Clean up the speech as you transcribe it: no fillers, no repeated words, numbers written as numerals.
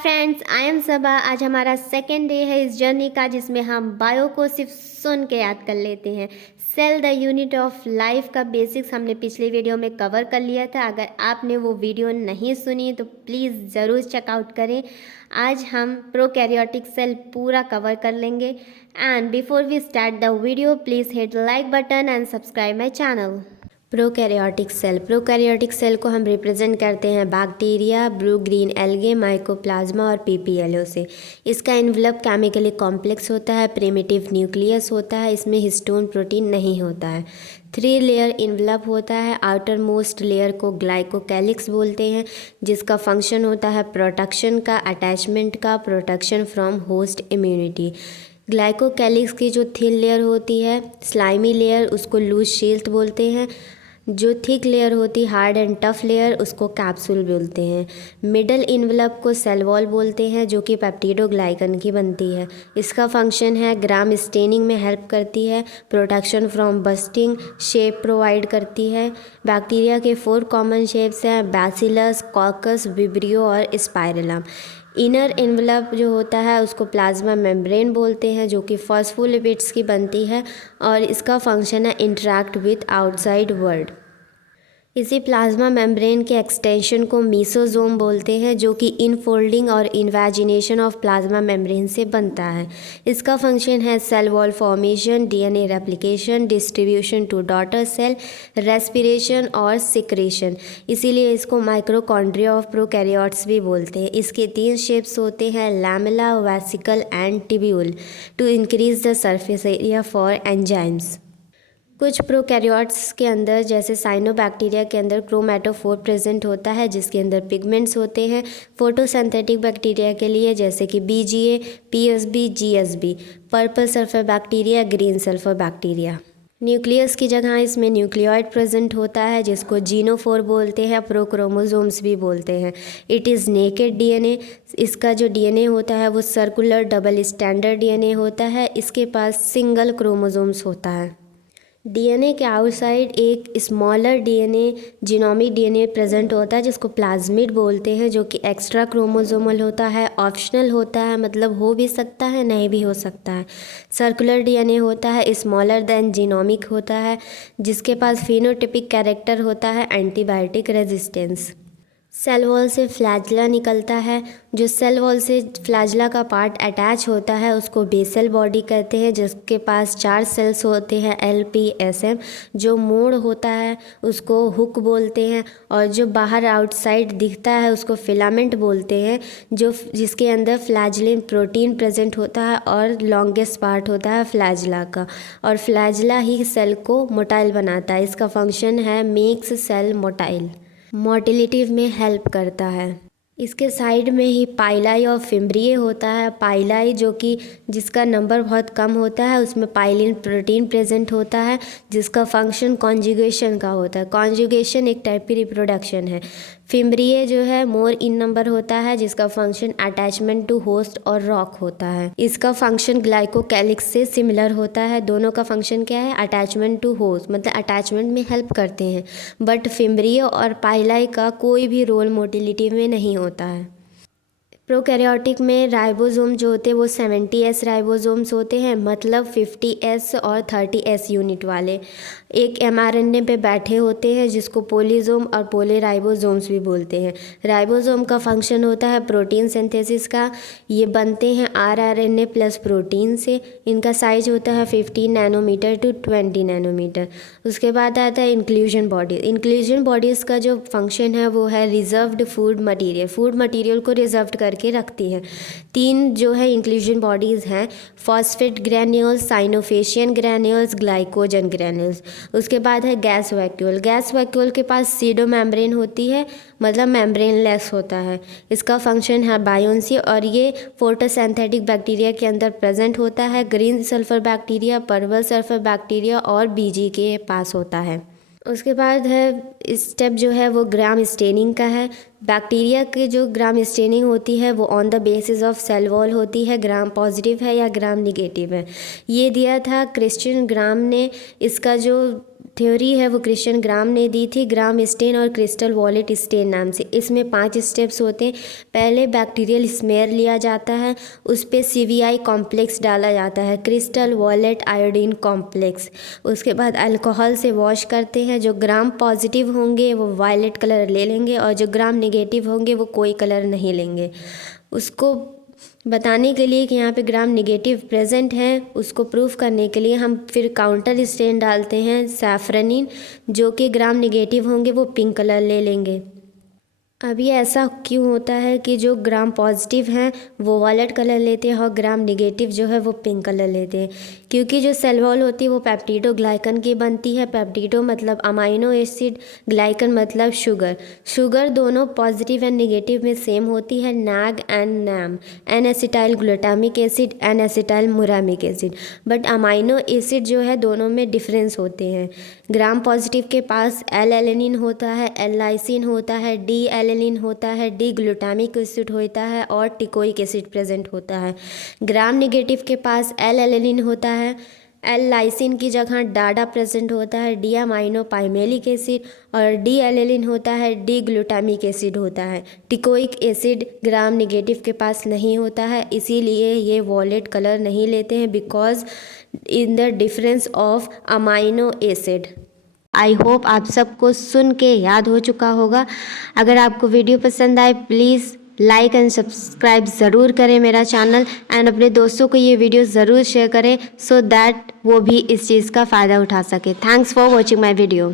Friends, I am सबा। आज हमारा second day है इस जर्नी का, जिसमें हम बायो को सिर्फ सुन के याद कर लेते हैं। Cell the unit of life का बेसिक्स हमने पिछले वीडियो में कवर कर लिया था। अगर आपने वो वीडियो नहीं सुनी तो प्लीज़ ज़रूर चेकआउट करें। आज हम प्रोकैरियोटिक सेल पूरा कवर कर लेंगे। And before we start the video, please hit like button and subscribe my channel. Prokaryotic cell को हम रिप्रेजेंट करते हैं bacteria, blue green algae, mycoplasma और पीपीएलओ से। इसका एनवलप केमिकली कॉम्प्लेक्स होता है, प्रिमिटिव न्यूक्लियस होता है, इसमें हिस्टोन प्रोटीन नहीं होता है। 3 लेयर इन्वलप होता है। आउटर मोस्ट लेयर को ग्लाइकोकैलिक्स बोलते हैं, जिसका फंक्शन होता है प्रोटेक्शन का, अटैचमेंट का, protection from host immunity. Glycocalyx की जो थिन लेयर होती है, स्लाइमी लेयर, उसको लूज शील्ड बोलते हैं। जो थिक लेयर होती है, हार्ड एंड टफ लेयर, उसको कैप्सूल बोलते हैं। मिडल इन्वलप को सेल वॉल बोलते हैं, जो कि पेप्टिडोग्लाइकन की बनती है। इसका फंक्शन है ग्राम स्टेनिंग में हेल्प करती है, protection from bursting, shape provide करती है। बैक्टीरिया के 4 कॉमन शेप्स हैं, बैसिलस, कॉकस, विब्रियो और स्पाइरलम। इनर एनवलप जो होता है उसको प्लाज्मा मेम्ब्रेन बोलते हैं, जो कि फॉस्फोलिपिड्स की बनती है और इसका फंक्शन है इंटरैक्ट विथ आउटसाइड वर्ल्ड। इसी प्लाज्मा मेम्ब्रेन के एक्सटेंशन को मीसोजोम बोलते हैं, जो कि इनफोल्डिंग और इन्वेजिनेशन ऑफ प्लाज्मा मेम्ब्रेन से बनता है। इसका फंक्शन है cell wall formation, DNA replication, distribution to daughter cell, respiration और सिक्रेशन। इसीलिए इसको माइक्रोकॉन्ड्रिया ऑफ प्रोकैरियोट्स भी बोलते हैं। इसके 3 शेप्स होते हैं, lamella, vesicle and tubule, to increase the surface area for enzymes. कुछ प्रोकैरियोट्स के अंदर, जैसे साइनोबैक्टीरिया के अंदर क्रोमैटोफोर प्रेजेंट होता है, जिसके अंदर पिगमेंट्स होते हैं। फोटोसिंथेटिक बैक्टीरिया के लिए, जैसे कि BGA, PSB, GSB. Purple sulphur bacteria, green sulphur bacteria. Nucleus की जगह इसमें न्यूक्लियोइड प्रेजेंट होता है, जिसको जीनोफोर बोलते हैं, प्रोक्रोमोसोम्स भी बोलते हैं। It is naked DNA. इसका जो डीएनए होता है वो सर्कुलर डबल स्टैंडर्ड डीएनए होता है। इसके पास सिंगल क्रोमोसोम्स होता है। डीएनए के आउटसाइड एक smaller DNA, genomic DNA present होता है, जिसको प्लाज्मिड बोलते हैं, जो कि एक्स्ट्रा क्रोमोसोमल होता है, ऑप्शनल होता है, मतलब हो भी सकता है, नहीं भी हो सकता है। सर्कुलर डीएनए होता है, स्मॉलर देन जीनोमिक होता है, जिसके पास फिनोटिपिक कैरेक्टर होता है, एंटीबायोटिक रेजिस्टेंस। सेल वॉल से फ्लैजला निकलता है। जो सेल वॉल से फ्लैजला का पार्ट अटैच होता है उसको बेसल बॉडी कहते हैं, जिसके पास 4 सेल्स होते हैं, LPSM। जो मोड़ होता है उसको हुक बोलते हैं, और जो बाहर आउटसाइड दिखता है उसको फिलामेंट बोलते हैं, जिसके अंदर फ्लैजलिन प्रोटीन प्रेजेंट होता है और लॉन्गेस्ट पार्ट होता है फ्लैजला का, और फ्लैजला ही सेल को मोटाइल बनाता है। इसका फंक्शन है मेक्स सेल मोटाइल, मोटिलिटी में हेल्प करता है। इसके साइड में ही पाइलाई और फिम्ब्रिए होता है। पाइलाई जो कि जिसका नंबर बहुत कम होता है, उसमें पाइलिन प्रोटीन प्रेजेंट होता है, जिसका फंक्शन कॉन्जुगेशन का होता है। कॉन्जुगेशन एक टाइप की रिप्रोडक्शन है। फिम्ब्रिए जो है मोर इन नंबर होता है, जिसका फंक्शन अटैचमेंट टू होस्ट और रॉक होता है। इसका फंक्शन ग्लाइकोकैलिक्स से सिमिलर होता है। दोनों का फंक्शन क्या है? अटैचमेंट टू होस्ट, मतलब अटैचमेंट में हेल्प करते हैं। बट फिम्ब्रिए और पाइलाई का कोई भी रोल मोटिलिटी में नहीं होता है। प्रोकैरियोटिक में राइबोसोम जो होते हैं वो 70S राइबोसोम्स होते हैं, मतलब 50S और 30S यूनिट वाले। एक mRNA पे बैठे होते हैं, जिसको पोलीसोम और पोलीराइबोसोम्स भी बोलते हैं। राइबोसोम का फंक्शन होता है प्रोटीन सिंथेसिस का। ये बनते हैं rRNA प्लस प्रोटीन से। इनका साइज होता है 15 नैनोमीटर टू 20 नैनोमीटर। उसके बाद आता है इंक्लूजन बॉडी। इंक्लूजन बॉडीज़ का जो फंक्शन है वो है reserved food material. Food material को रिजर्व करके रखती है। 3 जो है इंक्लूजन बॉडीज़ हैं, phosphate granules, cyanophycean granules, glycogen granules. उसके बाद है गैस वैक्यूल। गैस वैक्यूल के पास सीडो मेम्ब्रेन होती है, मतलब मेम्ब्रेन लेस होता है। इसका फंक्शन है बायोन्सी, और ये फोटोसिंथेटिक बैक्टीरिया के अंदर प्रेजेंट होता है। Green sulphur bacteria, purple sulphur bacteria और बीजी के पास होता है। उसके बाद है स्टेप जो है वो ग्राम स्टेनिंग का है। बैक्टीरिया के जो ग्राम स्टेनिंग होती है वो on the basis of cell wall होती है, ग्राम पॉजिटिव है या ग्राम निगेटिव है। ये दिया था क्रिश्चियन ग्राम ने। इसका जो थ्योरी है वो क्रिश्चियन ग्राम ने दी थी, ग्राम स्टेन और क्रिस्टल वॉलेट स्टेन नाम से। इसमें 5 स्टेप्स होते हैं। पहले बैक्टीरियल स्मेयर लिया जाता है, उस पर CVI कॉम्प्लेक्स डाला जाता है, क्रिस्टल वॉलेट आयोडीन कॉम्प्लेक्स। उसके बाद अल्कोहल से वॉश करते हैं। जो ग्राम पॉजिटिव होंगे वो वायलेट कलर ले लेंगे और जो ग्राम नेगेटिव होंगे वो कोई कलर नहीं लेंगे। उसको बताने के लिए कि यहाँ पे ग्राम नेगेटिव प्रेजेंट है, उसको प्रूफ करने के लिए हम फिर काउंटर स्टेन डालते हैं सैफरनिन। जो कि ग्राम नेगेटिव होंगे वो पिंक कलर ले लेंगे। अब ये ऐसा क्यों होता है कि जो ग्राम पॉजिटिव हैं वो वायलेट कलर लेते हैं और ग्राम नेगेटिव जो है वो पिंक कलर लेते हैं? क्योंकि जो सेल वॉल होती है वो पेप्टिडोग्लाइकन की बनती है। पेप्टिडो मतलब अमाइनो एसिड, ग्लाइकन मतलब शुगर। शुगर दोनों पॉजिटिव एंड नेगेटिव में सेम होती है, NAG and NAM, N acetyl glutamic acid, N acetyl muramic acid. But amino acid जो है दोनों में डिफरेंस होते हैं। ग्राम पॉजिटिव के पास एल एलेनिन होता है, एल लाइसिन होता है, डी एलेनिन होता है, डी ग्लूटामिक एसिड होता है और टिकोइक एसिड प्रेजेंट होता है। ग्राम नेगेटिव के पास एल एलेनिन होता है, एल लाइसिन की जगह डाडा प्रेजेंट होता है, डी अमाइनो पाइमेलिक एसिड, और डी एलेनिन होता है, डी ग्लूटामिक एसिड होता है। टिकोइक एसिड ग्राम नेगेटिव के पास नहीं होता है, इसीलिए ये वॉलेट कलर नहीं लेते हैं, because in the difference of amino acid. I hope आप सबको सुन के याद हो चुका होगा। अगर आपको वीडियो पसंद आए प्लीज़ लाइक एंड सब्सक्राइब ज़रूर करें मेरा चैनल, एंड अपने दोस्तों को ये वीडियो ज़रूर शेयर करें सो दैट वो भी इस चीज़ का फ़ायदा उठा सके। Thanks for watching my video.